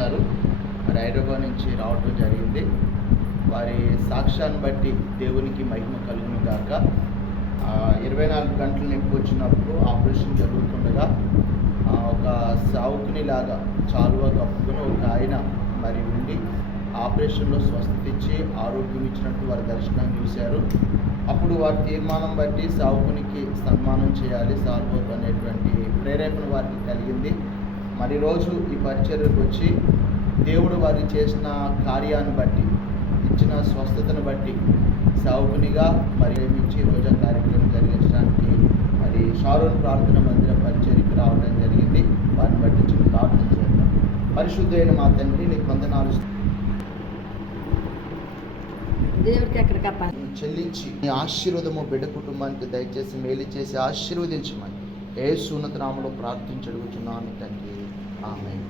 గారు హైదరాబాద్ నుంచి రావడం జరిగింది. వారి సాక్ష్యాన్ని బట్టి దేవునికి మహిమ కలుగును గాక. 24 గంటలు నొప్పి వచ్చినప్పుడు ఆపరేషన్ జరుగుతుండగా ఒక సావుకుని లాగా చాలువ కప్పుకొని ఒక ఆయన మరి ఉండి ఆపరేషన్లో స్వస్థత ఇచ్చి ఆరోగ్యం ఇచ్చినట్టు వారి దర్శనం చూశారు. అప్పుడు వారి తీర్మానం బట్టి సావుకునికి సన్మానం చేయాలి సాల్వోతు అనేటువంటి ప్రేరేపణ వారికి కలిగింది. మరి రోజు ఈ పరిచర్యకు వచ్చి దేవుడు వారికి చేసిన కార్యాన్ని బట్టి ఇచ్చిన స్వస్థతను బట్టి సావుకునిగా మరి ప్రేమించి రోజా కార్యక్రమం జరిగించడానికి మరి షారోన్ ప్రార్థన మందిర పరిచర్యకు రావడం జరిగింది. వారిని బట్టి చిన్న ప్రార్థన చేద్దాం. పరిశుద్ధమైన మా తండ్రి, నీకు వందనాలు చెల్లించి నీ ఆశీర్వాదము బిడ్డ కుటుంబానికి దయచేసి మేలు చేసి ఆశీర్వదించమని యేసు ఉన్నత నామములో ప్రార్థించి అడుగుచున్నాను తండ్రి. ఆమేన్.